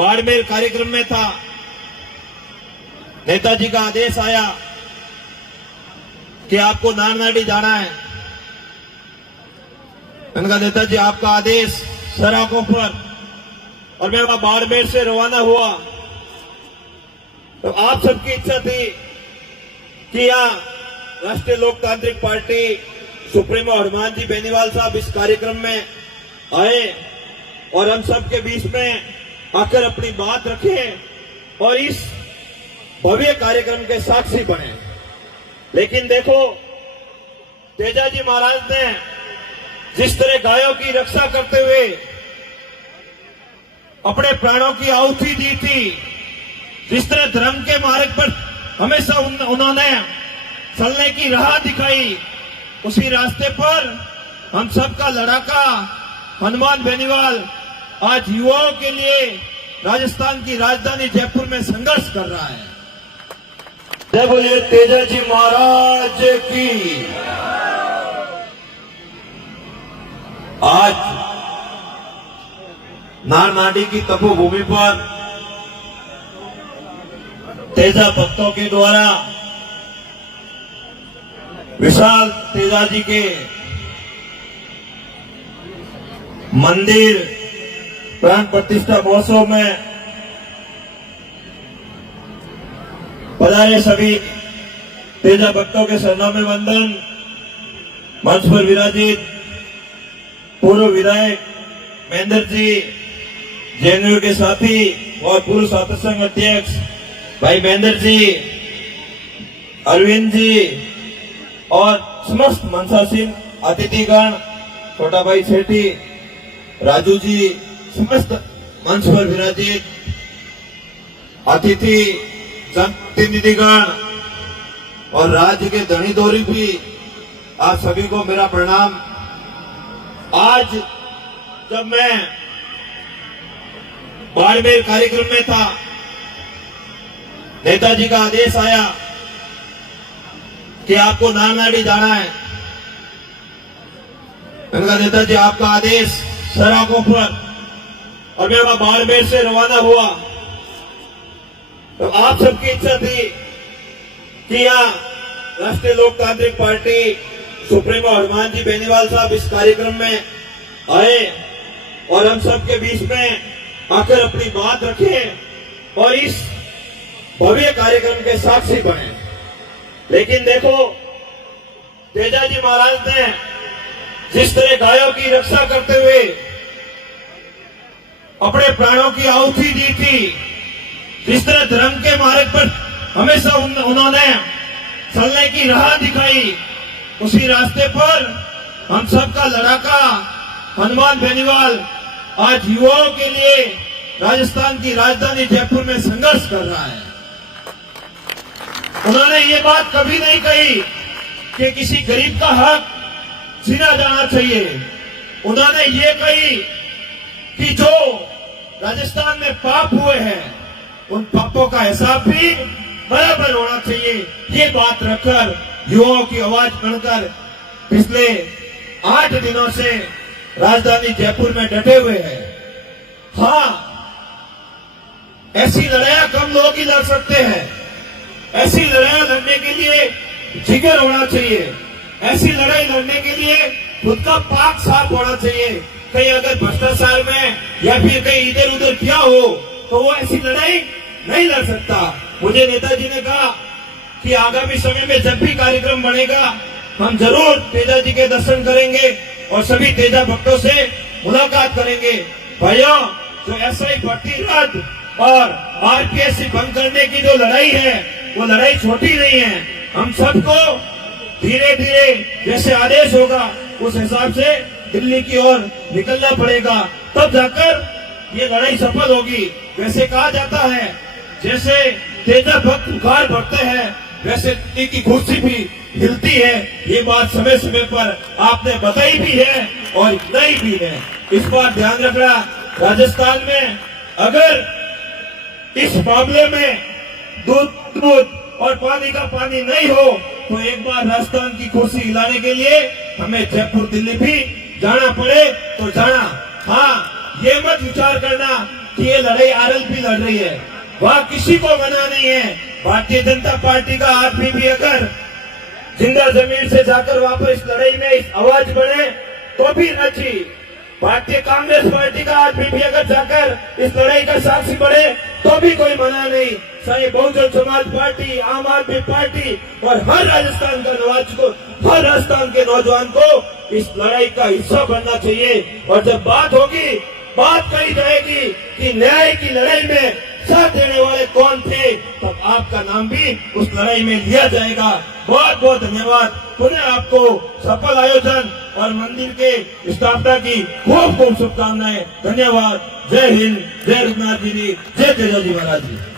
बाड़मेर कार्यक्रम में था, नेताजी का आदेश आया कि आपको नारनाडी जाना है। मैंने कहा नेताजी आपका आदेश सराखों पर, और मैं वहां बाड़मेर से रवाना हुआ तो आप सबकी इच्छा थी कि यहाँ राष्ट्रीय लोकतांत्रिक पार्टी सुप्रीमो हनुमान जी बेनीवाल साहब इस कार्यक्रम में आए और हम सब के बीच में आकर अपनी बात रखें और इस भव्य कार्यक्रम के साक्षी बने। लेकिन देखो, तेजाजी महाराज ने जिस तरह गायों की रक्षा करते हुए अपने प्राणों की आहुति दी थी, जिस तरह धर्म के मार्ग पर हमेशा उन्होंने चलने की राह दिखाई, उसी रास्ते पर हम सबका लड़ाका हनुमान बेनीवाल आज युवाओं के लिए राजस्थान की राजधानी जयपुर में संघर्ष कर रहा है। जय बोलिए तेजाजी महाराज की। आज नारनाडी की तपोभूमि पर तेजा भक्तों के द्वारा विशाल तेजाजी के मंदिर प्राण प्रतिष्ठा महोत्सव में पधारे सभी तेजा भक्तों के चरणों में वंदन। मंच पर विराजित पूर्व विधायक महेंद्र जी, जेएनयू के साथी और पूर्व छात्र संघ अध्यक्ष भाई महेंद्र जी, अरविंद जी और समस्त मनसासीन अतिथिगण, छोटा भाई सेठी, राजू जी, समस्त मंच पर विराजित अतिथि जनप्रतिनिधिगण और राज्य के धनी दौरी भी, आप सभी को मेरा प्रणाम। आज जब मैं बाड़मेर कार्यक्रम में था, नेताजी का आदेश आया कि आपको नारनाडी जाना है। मैंने कहा नेताजी आपका आदेश सराखों पर, और मैं वहां बाड़मेर से रवाना हुआ तो आप सबकी इच्छा थी कि यहाँ राष्ट्रीय लोकतांत्रिक पार्टी सुप्रीमो हनुमान जी बेनीवाल साहब इस कार्यक्रम में आए और हम सब के बीच में आकर अपनी बात रखें और इस भव्य कार्यक्रम के साक्षी बने। लेकिन देखो, तेजाजी महाराज ने जिस तरह गायों की रक्षा करते हुए अपने प्राणों की आहुति दी थी, जिस तरह धर्म के मार्ग पर हमेशा उन्होंने चलने की राह दिखाई, उसी रास्ते पर हम सबका लड़ाका हनुमान बेनीवाल आज युवाओं के लिए राजस्थान की राजधानी जयपुर में संघर्ष कर रहा है। उन्होंने ये बात कभी नहीं कही कि किसी गरीब का हक छीना जाना चाहिए। उन्होंने ये कही कि जो राजस्थान में पाप हुए हैं, उन पापों का हिसाब भी बराबर होना चाहिए। ये बात रखकर युवाओं की आवाज बनकर पिछले 8 दिनों से राजधानी जयपुर में डटे हुए हैं। हाँ, ऐसी लड़ाइयां कम लोग ही लड़ सकते हैं। ऐसी लड़ाई लड़ने के लिए जिगर होना चाहिए। ऐसी लड़ाई लड़ने के लिए खुद का पाक साफ होना चाहिए। कहीं अगर भ्रष्टाचार में या फिर कहीं इधर उधर किया हो तो वो ऐसी लड़ाई नहीं लड़ सकता। मुझे नेताजी ने कहा कि आगामी समय में जब भी कार्यक्रम बनेगा हम जरूर तेजाजी के दर्शन करेंगे और सभी तेजा भक्तों से मुलाकात करेंगे। भाइयों, जो एसआई भर्ती रद्द और आरपीएससी बंद करने की जो लड़ाई है, वो लड़ाई छोटी नहीं है। हम सबको धीरे धीरे जैसे आदेश होगा उस हिसाब से दिल्ली की ओर निकलना पड़ेगा, तब जाकर ये लड़ाई सफल होगी। वैसे कहा जाता है जैसे तेजा भक्त पुकार भरते हैं, वैसे दिल्ली की कुर्सी भी हिलती है। ये बात समय समय पर आपने बताई भी है और नहीं भी है। इस बार ध्यान रखना, राजस्थान में अगर इस मामले में दूध और पानी का पानी नहीं हो तो एक बार राजस्थान की कुर्सी हिलाने के लिए हमें जयपुर दिल्ली भी जाना पड़े तो जाना। हाँ, ये मत विचार करना कि ये लड़ाई आरएलपी लड़ रही है, वहाँ किसी को मना नहीं है। भारतीय जनता पार्टी का आदमी भी अगर जिंदा जमीन से जाकर वापस इस लड़ाई में इस आवाज बढ़े तो भी अच्छी। भारतीय कांग्रेस पार्टी का आदमी भी अगर जाकर इस लड़ाई का साक्षी बढ़े तो भी कोई मना नहीं। सही बहुजन समाज पार्टी, आम आदमी पार्टी और हर राजस्थान के नौजवान को इस लड़ाई का हिस्सा बनना चाहिए। और जब बात होगी, बात कही जाएगी कि न्याय की लड़ाई में साथ देने वाले कौन थे, तब आपका नाम भी उस लड़ाई में लिया जाएगा। बहुत बहुत धन्यवाद। पुनः आपको सफल आयोजन और मंदिर के स्थापना की खूब खूब शुभकामनाएं। धन्यवाद। जय हिंद, जय रघुनाथ जी, जय तेजाजी महाराज जी।